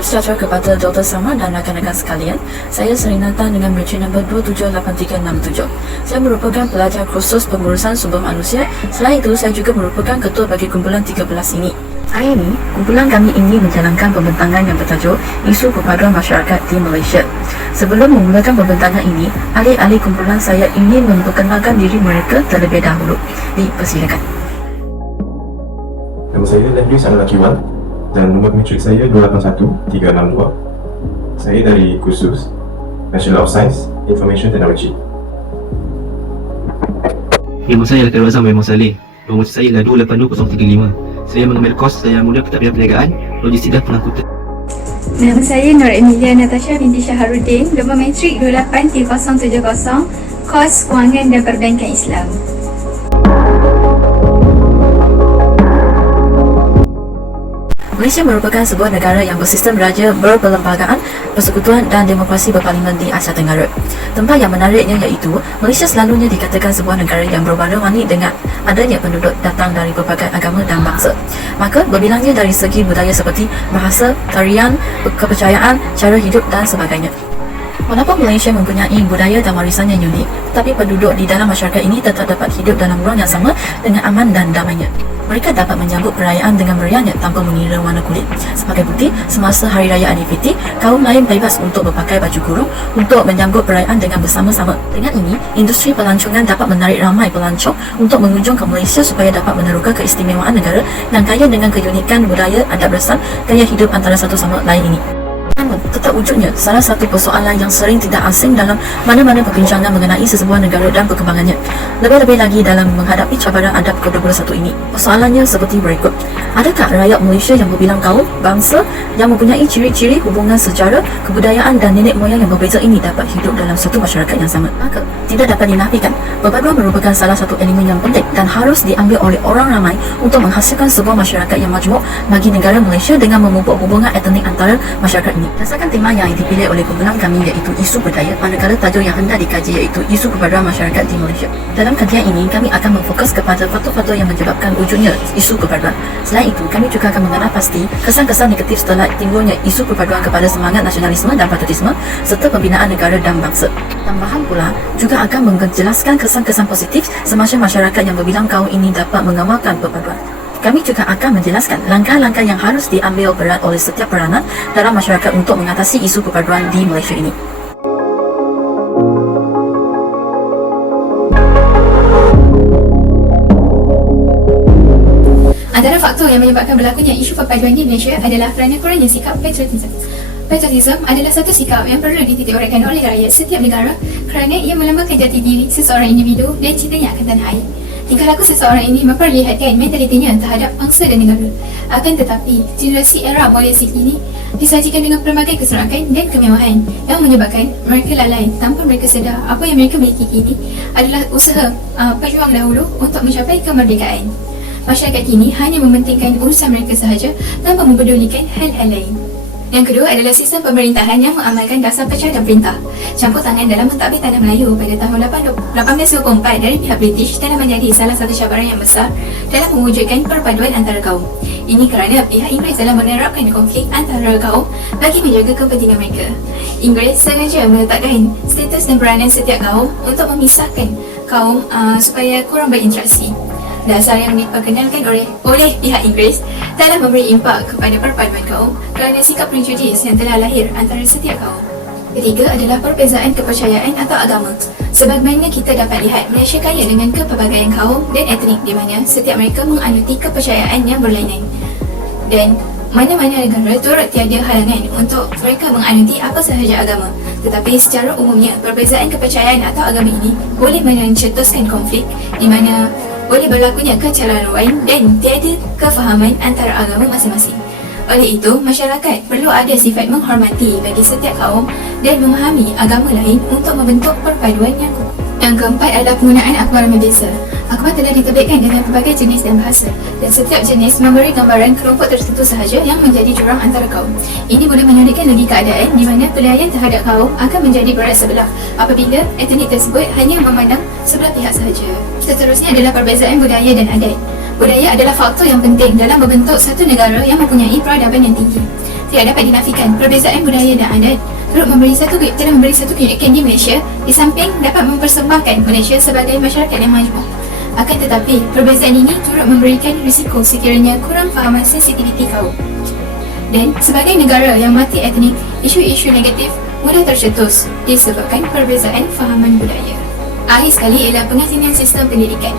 Salam sejahtera kepada Dr. Sama dan rakan-rakan sekalian. Saya Serinata dengan meja nombor 278367. Saya merupakan pelajar khusus pengurusan sumber manusia. Selain itu, saya juga merupakan ketua bagi kumpulan 13 ini. Hari ini, kumpulan kami ingin menjalankan pembentangan yang bertajuk Isu Perpaduan Masyarakat di Malaysia. Sebelum memulakan pembentangan ini, ahli-ahli kumpulan saya ingin memperkenalkan diri mereka terlebih dahulu. Dipersilakan. Nama saya Lehlis Anulakiwan dan nombor matrik saya 281362. Saya dari KUSUS, National of Science, Information Technology. Nama saya Lakar Razam Memang Saleh. Nombor saya adalah 282035. Saya mengambil kos Saya Muda Pentadbiran Perniagaan, Logistik dan Pengangkutan. Nama saya Nur Emilia Natasha binti Syahrudin, nombor matrik 283070, kos Kewangan dan Perbankan Islam. Malaysia merupakan sebuah negara yang bersistem raja, berperlembagaan, persekutuan dan demokrasi berparlimen di Asia Tenggara. Tempat yang menariknya iaitu Malaysia selalunya dikatakan sebuah negara yang berwarna-warni dengan adanya penduduk datang dari berbagai agama dan bangsa. Maka berbilangnya dari segi budaya seperti bahasa, tarian, kepercayaan, cara hidup dan sebagainya. Walaupun Malaysia mempunyai budaya dan warisan yang unik, tetapi penduduk di dalam masyarakat ini tetap dapat hidup dalam ruang yang sama dengan aman dan damainya. Mereka dapat menyambut perayaan dengan meriahnya tanpa mengira warna kulit. Sebagai bukti, semasa Hari Raya Aidilfitri, kaum lain bebas untuk berpakai baju kurung untuk menyambut perayaan dengan bersama-sama. Dengan ini, industri pelancongan dapat menarik ramai pelancong untuk mengunjung ke Malaysia supaya dapat meneroka keistimewaan negara yang kaya dengan keunikan budaya, adat berasan, gaya hidup antara satu sama lain ini. Namun, tetap wujudnya salah satu persoalan yang sering tidak asing dalam mana-mana perbincangan mengenai sesebuah negara dan perkembangannya. Lebih-lebih lagi dalam menghadapi cabaran adab ke-21 ini. Persoalannya seperti berikut. Adakah rakyat Malaysia yang berbilang kaum, bangsa yang mempunyai ciri-ciri hubungan sejarah, kebudayaan dan nenek moyang yang berbeza ini dapat hidup dalam satu masyarakat yang sama? Maka, tidak dapat dinafikan, perpaduan merupakan salah satu elemen yang penting dan harus diambil oleh orang ramai untuk menghasilkan sebuah masyarakat yang majmuk bagi negara Malaysia dengan memupuk hubungan etnik antara masyarakat ini. Berdasarkan tema yang dipilih oleh kumpulan kami iaitu isu budaya, manakala tajuk yang hendak dikaji iaitu isu perpaduan masyarakat di Malaysia. Dalam kajian ini, kami akan memfokus kepada faktor-faktor yang menyebabkan wujudnya isu perpaduan. Selain itu, kami juga akan mengenal pasti kesan-kesan negatif setelah timbulnya isu perpaduan kepada semangat nasionalisme dan patriotisme serta pembinaan negara dan bangsa. Tambahan pula, juga akan menjelaskan kesan-kesan positif semasa masyarakat yang berbilang kaum ini dapat mengamalkan perpaduan. Kami juga akan menjelaskan langkah-langkah yang harus diambil berat oleh setiap peranan dalam masyarakat untuk mengatasi isu perpaduan di Malaysia ini. Antara faktor yang menyebabkan berlakunya isu perpaduan di Malaysia adalah kerana kurangnya sikap patriotisme. Patriotisme adalah satu sikap yang perlu dititiurkan oleh rakyat setiap negara kerana ia melambangkan jati diri seseorang individu dan cintanya akan tanah air. Tingkah laku seseorang ini memperlihatkan mentalitinya terhadap bangsa dan negara. Akan tetapi, generasi era modernistik ini disajikan dengan pelbagai keseronokan dan kemewahan yang menyebabkan mereka lalai tanpa mereka sedar apa yang mereka miliki kini adalah usaha pejuang dahulu untuk mencapai kemerdekaan. Masyarakat kini hanya mementingkan urusan mereka sahaja tanpa mempedulikan hal-hal lain. Yang kedua adalah sistem pemerintahan yang mengamalkan dasar pecah dan perintah. Campur tangan dalam mentadbir tanah Melayu pada tahun 1824 dari pihak British telah menjadi salah satu cabaran yang besar dalam mewujudkan perpaduan antara kaum. Ini kerana pihak Inggeris dalam menerapkan konflik antara kaum bagi menjaga kepentingan mereka. Inggeris sengaja meletakkan status dan peranan setiap kaum untuk memisahkan kaum supaya kurang berinteraksi. Dasar yang diperkenalkan oleh pihak Inggeris dalam memberi impak kepada perpaduan kaum kerana sikap prejudis yang telah lahir antara setiap kaum. Ketiga adalah perbezaan kepercayaan atau agama. Sebagaimana kita dapat lihat, Malaysia kaya dengan kepelbagaian kaum dan etnik di mana setiap mereka menganuti kepercayaan yang berlainan. Dan mana-mana negara turut tiada halangan untuk mereka menganuti apa sahaja agama. Tetapi secara umumnya, perbezaan kepercayaan atau agama ini boleh mencetuskan konflik di mana boleh berlakunya kecelaruan dan tiada kefahaman antara agama masing-masing. Oleh itu, masyarakat perlu ada sifat menghormati bagi setiap kaum dan memahami agama lain untuk membentuk perpaduan yang kuat. Yang keempat adalah penggunaan akhbar membeza. Akhbar telah diterbitkan dengan pelbagai jenis dan bahasa dan setiap jenis memberi gambaran kelompok tertentu sahaja yang menjadi jurang antara kaum. Ini boleh menyadarkan lagi keadaan di mana penilaian terhadap kaum akan menjadi berat sebelah apabila etnik tersebut hanya memandang sebelah pihak sahaja. Seterusnya adalah perbezaan budaya dan adat. Budaya adalah faktor yang penting dalam membentuk satu negara yang mempunyai peradaban yang tinggi. tidak dapat dinafikan perbezaan budaya dan adat telah memberi satu keunikan di Malaysia, di samping dapat mempersembahkan Malaysia sebagai masyarakat yang majmuk. Akan tetapi, perbezaan ini turut memberikan risiko sekiranya kurang fahaman sensitiviti kaum. Dan sebagai negara yang multi etnik, isu-isu negatif mudah tercetus disebabkan perbezaan fahaman budaya. Akhir sekali ialah pengasingan sistem pendidikan.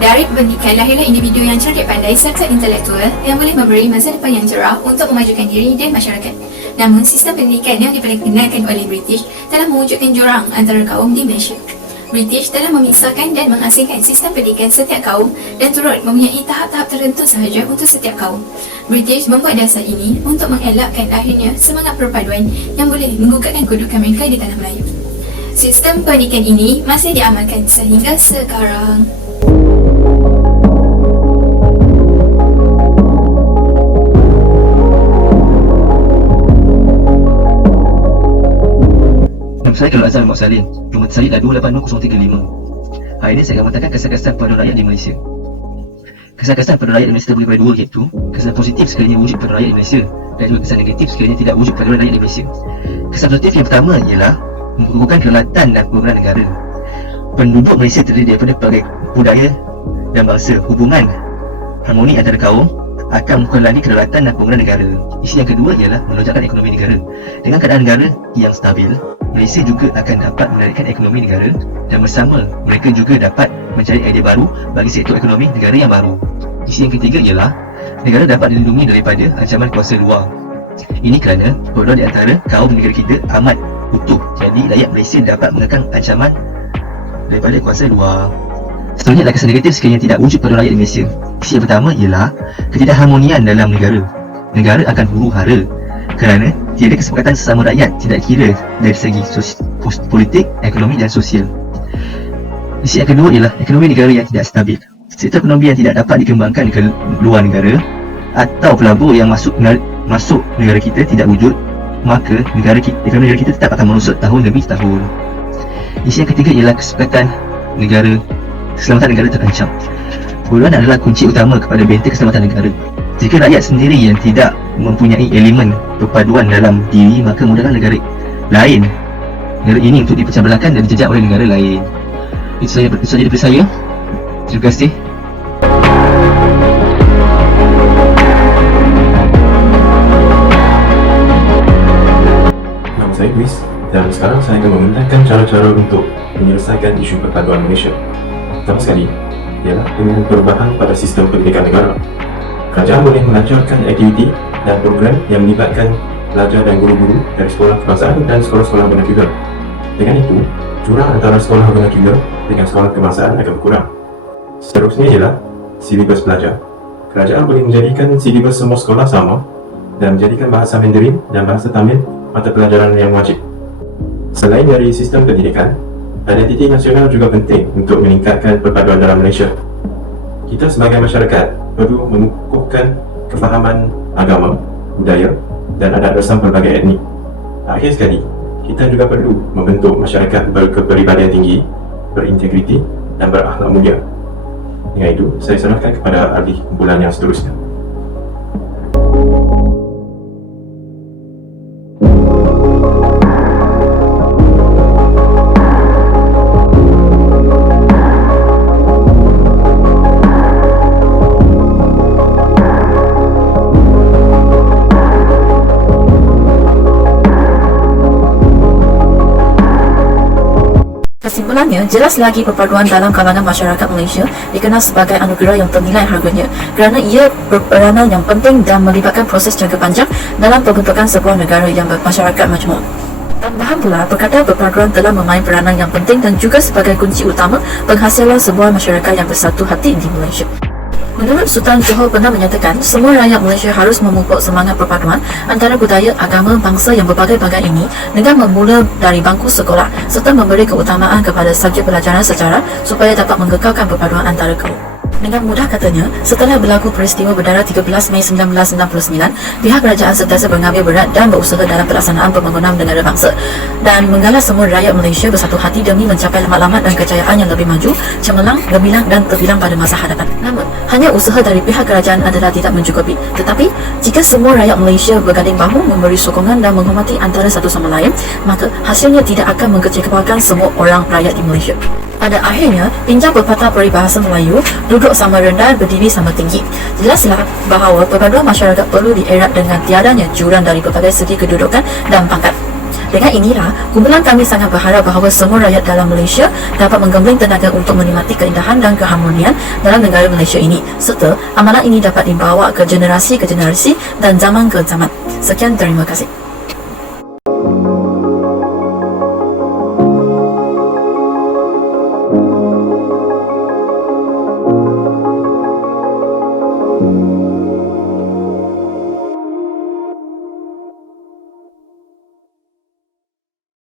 Dari pendidikan lahirlah individu yang cerdik pandai serta intelektual yang boleh memberi masa depan yang cerah untuk memajukan diri dan masyarakat. Namun, sistem pendidikan yang diperkenalkan oleh British telah mewujudkan jurang antara kaum di Malaysia. British telah memisahkan dan mengasingkan sistem pendidikan setiap kaum dan turut mempunyai tahap-tahap tertentu sahaja untuk setiap kaum. British membuat dasar ini untuk mengelakkan lahirnya semangat perpaduan yang boleh menggugatkan kedudukan mereka di tanah Melayu. Sistem pendidikan ini masih diamalkan sehingga sekarang. Nama saya Khalil Azhar Muhammad Salim. Nombor saya adalah 282035. Hari ini saya akan mengatakan kesan-kesan pada rakyat di Malaysia. Kesan-kesan pada rakyat di Malaysia terdiri daripada dua, iaitu kesan positif sekiranya wujud pada rakyat di Malaysia dan juga kesan negatif sekiranya tidak wujud pada rakyat di Malaysia. Kesan positif yang pertama ialah mengukuhkan kedaulatan dan pembangunan negara. Penduduk Malaysia terdiri daripada pelbagai budaya dan bangsa. Hubungan harmoni antara kaum akan mengukuhkan lagi kedaulatan dan pembangunan negara. Isu yang kedua ialah melonjakkan ekonomi negara. Dengan keadaan negara yang stabil, Malaysia juga akan dapat menarikkan ekonomi negara dan bersama mereka juga dapat mencari idea baru bagi sektor ekonomi negara yang baru. Isu yang ketiga ialah negara dapat dilindungi daripada ancaman kuasa luar. Ini kerana perbedaan di antara kaum negara kita amat utuh, jadi rakyat Malaysia dapat mengekang ancaman daripada kuasa luar. Seterusnya adalah kesan negatif sekiranya tidak wujud pada rakyat di Malaysia. Isu yang pertama ialah ketidakharmonian dalam negara. Negara akan huru-hara kerana tiada kesepakatan sesama rakyat, tidak kira dari segi politik, ekonomi dan sosial. Isu yang kedua ialah ekonomi negara yang tidak stabil. Sektor ekonomi yang tidak dapat dikembangkan ke luar negara atau pelabur yang masuk negara kita tidak wujud, maka ekonomi negara kita tetap akan merosot tahun demi tahun. Isu yang ketiga ialah keselamatan negara terancam. Perbedaan adalah kunci utama kepada benteng keselamatan negara. Jika rakyat sendiri yang tidak mempunyai elemen perpaduan dalam diri, maka mudahlah negara ini untuk dipecah belahkan dan dijajah oleh negara lain. Itu saja daripada saya. Terima kasih. Nama saya Chris dan sekarang saya akan membentangkan cara-cara untuk menyelesaikan isu perpaduan Malaysia. Pertama sekali ialah dengan perubahan pada sistem pendidikan negara. Kerajaan boleh melancarkan aktiviti dan program yang melibatkan pelajar dan guru-guru dari sekolah kebangsaan dan sekolah-sekolah vernacular. Dengan itu, jurang antara sekolah vernacular dengan sekolah kebangsaan akan berkurang. Seterusnya ialah silibus pelajar. Kerajaan boleh menjadikan silibus semua sekolah sama dan menjadikan bahasa Mandarin dan bahasa Tamil mata pelajaran yang wajib. Selain dari sistem pendidikan, identiti nasional juga penting untuk meningkatkan perpaduan dalam Malaysia. Kita sebagai masyarakat perlu mengukuhkan kefahaman agama, budaya dan adat resam pelbagai etnik. Akhir sekali, kita juga perlu membentuk masyarakat berkepribadian tinggi, berintegriti dan berakhlak mulia. Dengan itu, saya serahkan kepada ahli kumpulan yang seterusnya. Kesimpulannya, jelas lagi perpaduan dalam kalangan masyarakat Malaysia dikenal sebagai anugerah yang ternilai harganya kerana ia berperanan yang penting dan melibatkan proses jangka panjang dalam pembentukan sebuah negara yang bermasyarakat majmuk. Tambahan pula, perkataan perpaduan telah memain peranan yang penting dan juga sebagai kunci utama penghasilan sebuah masyarakat yang bersatu hati di Malaysia. Menurut Sultan Johor pernah menyatakan, semua rakyat Malaysia harus memupuk semangat perpaduan antara budaya, agama, bangsa yang berbagai-bagai ini dengan memula dari bangku sekolah serta memberi keutamaan kepada subjek pelajaran sejarah supaya dapat mengekalkan perpaduan antara kaum. Dengan mudah katanya, setelah berlaku peristiwa berdarah 13 Mei 1969, pihak kerajaan sentiasa mengambil berat dan berusaha dalam pelaksanaan pembangunan negara bangsa dan menggalas semua rakyat Malaysia bersatu hati demi mencapai lamat-lamat dan kejayaan yang lebih maju, cemerlang, gemilang dan terbilang pada masa hadapan. Namun, hanya usaha dari pihak kerajaan adalah tidak mencukupi. Tetapi, jika semua rakyat Malaysia berganding bahu memberi sokongan dan menghormati antara satu sama lain, maka hasilnya tidak akan mengecewakan semua orang rakyat di Malaysia. Pada akhirnya, pinjam pepatah peribahasa Melayu, duduk sama rendah, berdiri sama tinggi. Jelaslah bahawa perpaduan masyarakat perlu dierat dengan tiadanya jurang dari berbagai segi kedudukan dan pangkat. Dengan inilah, kumpulan kami sangat berharap bahawa semua rakyat dalam Malaysia dapat menggembling tenaga untuk menikmati keindahan dan keharmonian dalam negara Malaysia ini, serta amalan ini dapat dibawa ke generasi dan zaman ke zaman. Sekian, terima kasih.